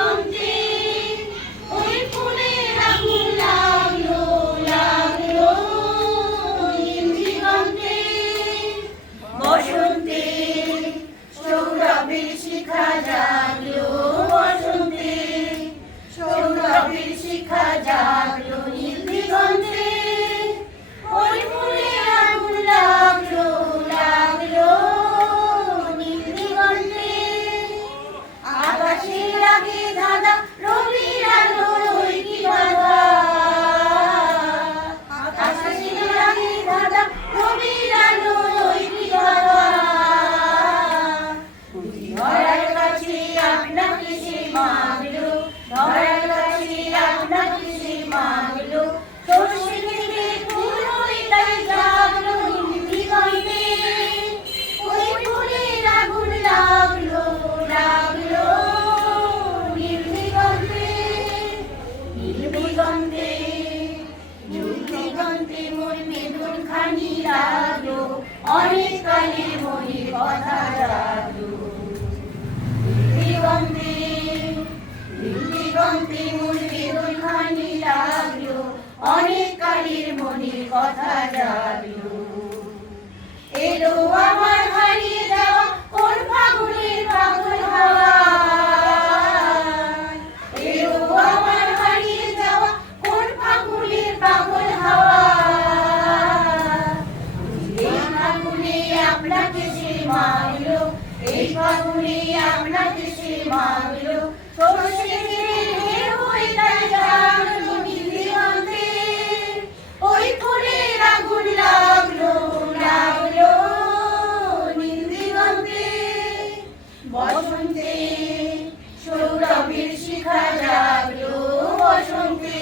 দিগন্তে ওই ফুলের আগুন লাগলো লাগলো নীল দিগন্তে। বসন্তে সৌরভের শিখা জাগলো বসন্তে সৌরভের শিখা জাগলো নীল দিগন্তে ওই ফুলের আগুন লাগলো লাগলো নীল দিগন্তে। আকাশে লাগে ধাঁধা রবির আলোয় কি বাধা আকাশে লাগে ধাঁধা রবির আলোয় কি বাধা। ধরার কাছে আপনাকে সে মাগলো ধরার কাছে আপনাকে সে মাগলো সর্ষে খেতে ফুল হয়ে তাই জাগলো নীল দিগন্তে ওই ফুলের আগুন লাগলো লাগলো নীল দিগন্তে। নীল দিগন্তে নীল দিগন্তে মোর বেদন খানি লাগলো অনেক কালের মনের কথা জাগলো। দিগন্তে নীল দিগন্তে মোর বেদন খানি লাগলো অনেক কালের মনের কথা জাগলো। এলো আমার হারিয়ে যাওয়া কোন ফাগুনের পাগল হাওয়া এলো আমার হারিয়ে যাওয়া কোন ফাগুনের পাগল হাওয়া। এই ফাগুনে আপনাকে সে মাগলো এই ফাগুনে আপনাকে সে মাগলো সর্ষে খেতে হয়ে তাই জাগলো নীল দিগন্তে ওই ফুলের আগুন লাগলো লাগলো নীল দিগন্তে। বসন্তে সৌরভের শিখা জাগলো বসন্তে